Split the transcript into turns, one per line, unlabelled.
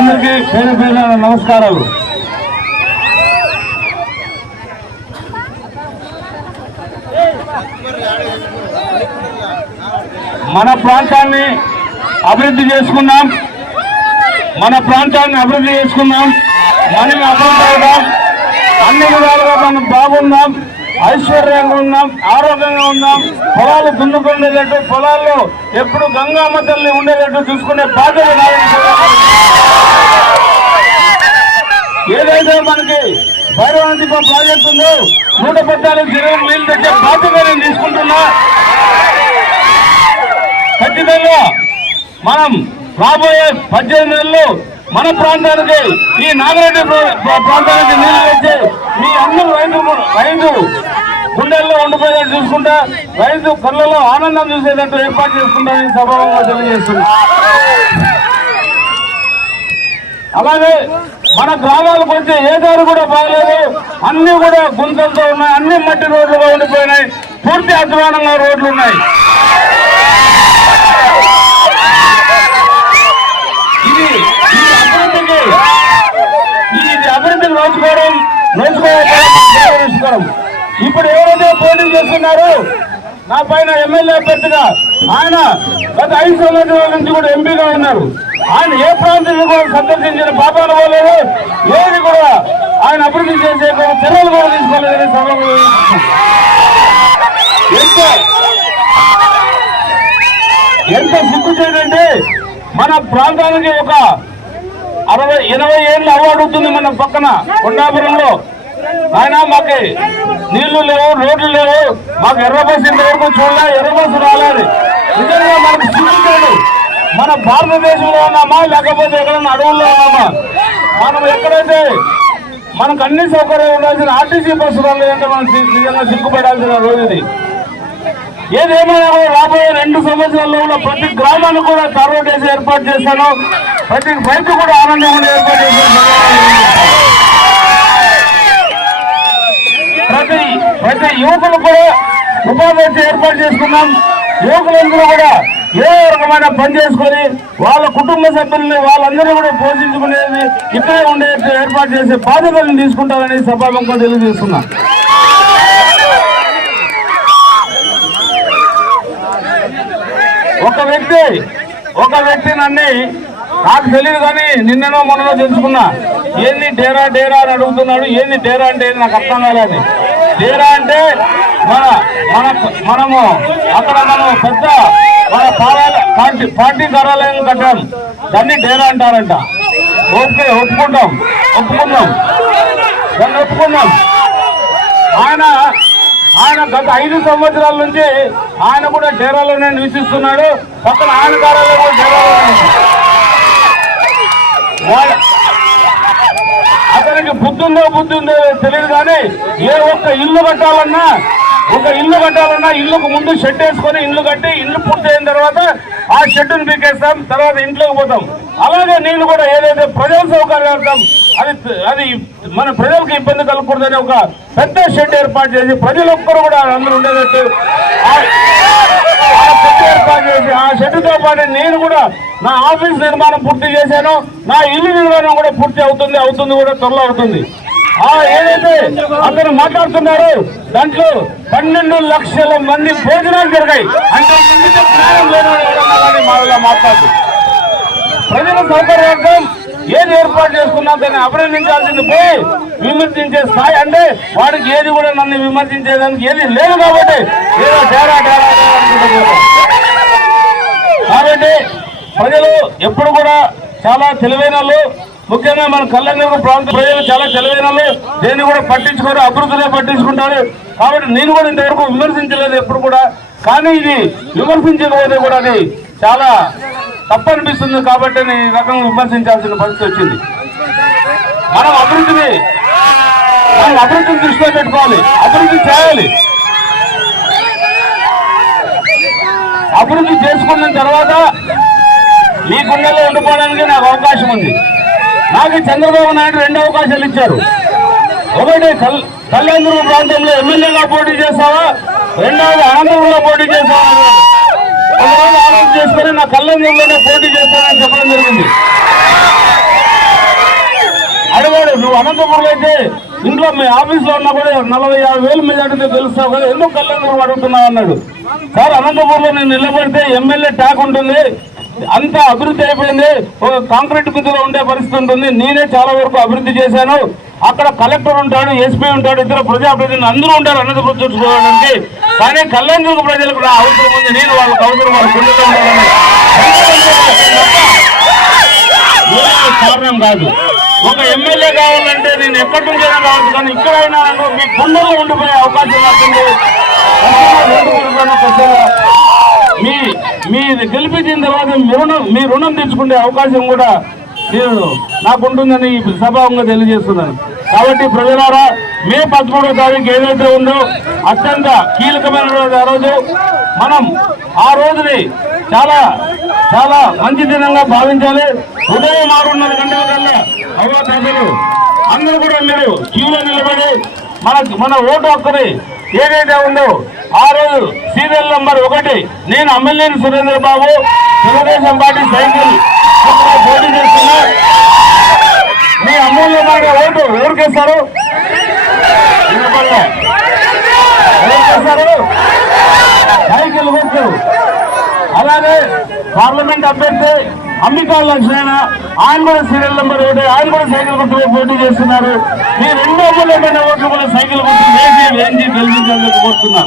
అందరికీ పేరు పేరు నమస్కారాలు. మన ప్రాంతాన్ని అభివృద్ధి చేసుకున్నాం మన ప్రాంతాన్ని అభివృద్ధి చేసుకున్నాం మనం అభివృద్ధి అవుదాం. అన్ని విధాలుగా మనం బాగున్నాం ఐశ్వర్యంగా ఉన్నాం. ఆరోగ్యంగా ఉన్నాం. పొలాలు దున్నుకుండేటట్టు పొలాల్లో ఎప్పుడు గంగామ తల్లి ఉండేటట్టు చూసుకునే బాధ్యత ఏదైతే మనకి భైరవంతిప ప్రాజెక్ట్ ఉందో నూట పద్నాలుగు చెరువులు నీళ్ళు తెచ్చే బాధ్యత నేను తీసుకుంటున్నా. ఖచ్చితంగా మనం రాబోయే పద్దెనిమిది నెలలు మన ప్రాంతానికి ఈ నాగరెడ్డి ప్రాంతానికి నీళ్ళు తెచ్చి మీ అందరూ రైతు రైతు గుండెల్లో ఉండిపోయేటట్టు చూసుకుంటా రైతు కళ్ళలో ఆనందం చూసేటట్టు ఏర్పాటు చేసుకుంటామని సభావంగా తెలియజేస్తుంది అలాగే మన గ్రామాలకు వచ్చే ఏ దారి కూడా బాగలేదు. అన్ని కూడా గుంతలతో ఉన్నాయి. అన్ని మట్టి రోడ్లుగా ఉండిపోయినాయి. పూర్తి అధ్వానంగా రోడ్లు ఉన్నాయి. ఇది ఈ అభివృద్ధికి ఇది నోచుకోవడం నోచుకోవడం ఇప్పుడు ఎవరైతే పోటీ చేస్తున్నారు నా పైన ఎమ్మెల్యే అభ్యర్థిగా ఆయన గత ఐదు సంవత్సరాల నుంచి కూడా ఎంపీగా ఉన్నారు. ఆయన ఏ ప్రాంతాన్ని కూడా సందర్శించిన పాపాలు పోలేదు. ఏది కూడా ఆయన అభివృద్ధి చేసే కొన్ని చర్యలు కూడా తీసుకోలేదని సభలో ఎంత ఎంత సిగ్గు మన ప్రాంతానికి ఒక అరవై ఇరవై ఏళ్ళ అవార్డు ఉంటుంది మన పక్కన కొండాపురంలో. ఆయన మాకు నీళ్ళు లేవు రోడ్లు లేవు. మాకు ఎర్ర బస్సు ఇంతవరకు చూడలే ఎర్ర బస్సు రాలేదు. నిజంగా మనకు సిగ్గులేదు మన భారతదేశంలో ఉన్నామా? లేకపోతే ఎక్కడన్నా అడవుల్లో ఉన్నామా? మనం ఎక్కడైతే మనకు అన్ని సౌకర్యాలు ఉండాల్సిన ఆర్టీసీ బస్సు ఏంటంటే మనం నిజంగా సిగ్గుపడాల్సిన రోజు ఇది. ఏదేమైనా కూడా రాబోయే రెండు సంవత్సరాల్లో కూడా ప్రతి గ్రామానికి కూడా తార్ రోడ్ వేసి ఏర్పాటు చేస్తాను. ప్రతి రైతు కూడా ఆనందం ఏర్పాటు చేశాను ప్రతి ప్రతి యువకులు కూడా ఉపాధి ఏర్పాటు చేసుకున్నాం. యువకులందరూ కూడా ఏ రకమైన పని చేసుకొని వాళ్ళ కుటుంబ సభ్యుల్ని వాళ్ళందరూ కూడా పోషించుకునేది ఇక్కడే ఉండే ఏర్పాటు చేసే బాధ్యతలను తీసుకుంటారని సభాముఖంగా తెలియజేస్తున్నా. ఒక వ్యక్తి ఒక వ్యక్తి నన్ను నాకు తెలియదు కానీ నిన్ననో మొన్ననో తెలుసుకున్నా. ఏంది డేరా డేరా అని అడుగుతున్నాడు ఏంది డేరా అంటే నాకు అర్థం కాలేదు. డేరా అంటే మన మన మనము అక్కడ మనం పెద్ద మన పార్టీ పార్టీ కార్యాలయం కట్టాం. దాన్ని డేరా అంటారంట. ఓకే ఒప్పుకుంటాం. ఒప్పుకున్నాం దాన్ని ఒప్పుకున్నాం ఆయన ఆయన గత ఐదు సంవత్సరాల నుంచి ఆయన కూడా డేరాలోనే నివసిస్తున్నాడు. పక్కన ఆయన కార్యాలయం కూడా డేరాలోనే వాళ్ళ- అతనికి బుద్ధుందో బుద్ధుందో తెలియదు కానీ ఏ ఒక్క ఇల్లు కట్టాలన్నా ఒక ఇల్లు కట్టాలన్నా ఇల్లుకు ముందు షెడ్ వేసుకొని ఇల్లు కట్టి ఇల్లు పూర్తి అయిన తర్వాత ఆ షెడ్డును పీకేస్తాం తర్వాత ఇంట్లోకి పోతాం. అలాగే నేను కూడా ఏదైతే ప్రజల సౌకర్యార్థం అది అది మన ప్రజలకు ఇబ్బంది కలగకూడదని ఒక పెద్ద షెడ్ ఏర్పాటు చేసి ప్రజలొక్కరు కూడా అందరూ ఉండేటట్టు ఆ- షెడ్ ఏర్పాటు చేసి ఆ షెడ్తో పాటు నేను కూడా నా ఆఫీస్ నిర్మాణం పూర్తి చేశాను నా ఇల్లు నిర్మాణం కూడా పూర్తి అవుతుంది అవుతుంది కూడా త్వరలో అవుతుంది. ఆ ఏదైతే అతను మాట్లాడుతున్నారు దాంట్లో పన్నెండు లక్షల మంది భోజనాలు జరిగాయి. అంటే ఇంగిత జ్ఞానం లేని మాలో మాట్లాడు ప్రజల సౌకర్యార్థం ఏది ఏర్పాటు చేసుకున్నా దాన్ని అభినందించాల్సింది పోయి విమర్శించే స్థాయి అంటే వాడికి ఏది కూడా నన్ను విమర్శించేదానికి ఏది లేదు కాబట్టి ఏదో డేరా డేరా కాబట్టి ప్రజలు ఎప్పుడు కూడా చాలా తెలివైన వాళ్ళు. ముఖ్యంగా మన కళ్యాణ ప్రాంత ప్రజలు చాలా తెలివైన దేన్ని కూడా పట్టించుకోరు అభివృద్ధినే పట్టించుకుంటారు. కాబట్టి నేను కూడా ఇంతవరకు విమర్శించలేదు ఎప్పుడు కూడా. కానీ ఇది విమర్శించకపోతే కూడా అది చాలా తప్పనిపిస్తుంది కాబట్టి ఈ రకంగా విమర్శించాల్సిన పరిస్థితి వచ్చింది. మనం అభివృద్ధిని మనం అభివృద్ధిని దృష్టిలో పెట్టుకోవాలి. అభివృద్ధి చేయాలి. అభివృద్ధి చేసుకున్న తర్వాత మీ గుండెల్లో ఉండిపోవడానికి నాకు అవకాశం ఉంది. నాకు చంద్రబాబు నాయుడు రెండు అవకాశాలు ఇచ్చారు. ఒకటి కల్ ప్రాంతంలో ఎమ్మెల్యేగా పోటీ చేస్తావా? రెండవది అనంతపురంలో పోటీ చేస్తావా? అన్నాడు. ఆలోచన చేసుకుని నా కళ్యాణదుర్గంలోనే పోటీ చేస్తానని చెప్పడం జరిగింది. అనంతపురం అయితే ఇంట్లో మీ ఆఫీస్లో ఉన్నా కూడా నలభై యాభై వేలు మెజార్టీతో గెలుస్తావు కదా ఎందుకు కళ్యాణ్ అడుగుతున్నావు అన్నాడు. సార్ అనంతపురంలో నేను నిలబడితే ఎమ్మెల్యే ట్యాక్ ఉంటుంది అంత అభివృద్ధి అయిపోయింది. ఒక కాంక్రీట్ గుద్దులో ఉండే పరిస్థితి ఉంటుంది. నేనే చాలా వరకు అభివృద్ధి చేశాను. అక్కడ కలెక్టర్ ఉంటాడు ఎస్పీ ఉంటాడు ఇతర ప్రజాప్రతినిధులు అందరూ ఉంటారు అనంతపురం చూసుకోవడానికి కానీ కళ్యాణ్ దుర్గ ప్రజలకు నా అవసరం ఉంది. నేను వాళ్ళకి అవసరం వాళ్ళ గుండెలో ఉండాలని. కారణం కాదు. ఒక ఎమ్మెల్యే కావాలంటే నేను ఎక్కడి అయినా కావచ్చు కానీ ఇక్కడైనా మీ కుండలో ఉండిపోయే అవకాశం నాకుంది ఖచ్చితంగా రోడ్డు కొడుకున్న ఖచ్చితంగా మీ మీ గెలిపించిన తర్వాత మీ రుణం మీ రుణం తెచ్చుకునే అవకాశం కూడా నేను నాకు ఉంటుందని ఈ సభాంగా తెలియజేస్తున్నాను కాబట్టి ప్రజలారా మే పదమూడవ తారీఖు ఏదైతే ఉందో అత్యంత కీలకమైన రోజు ఆ రోజు. మనం ఆ రోజుని చాలా చాలా మంచి దినంగా భావించాలి. ఉదయం ఆరున్నర గంటల కల్లా అవ్వ ప్రజలు అందరూ కూడా మీరు క్యూలో నిలబడి మన మన ఓటు హక్కుని ఏదైతే ఉందో ఆ రోజు సీరియల్ నంబర్ ఒకటి నేను అమ్మెల్యేని సురేంద్ర బాబు తెలుగుదేశం పార్టీ సైకిల్ పోటీ చేస్తున్నా. మీ అమూల్యమైన ఓటు ఎవరికేస్తారు ఎవరికేస్తారు సైకిల్ గుర్తు. అలాగే పార్లమెంట్ అభ్యర్థి అంబికా లక్ష్మణ ఆయన కూడా సీరియల్ నెంబర్ ఒకటి. ఆయన కూడా సైకిల్ గుర్తుపై పోటీ చేస్తున్నారు. మీ రెండు అమూల్యమైన ఓట్లు కూడా సైకిల్ గుర్తు వేసి వేయించి గెలిపించాలని కోరుతున్నాను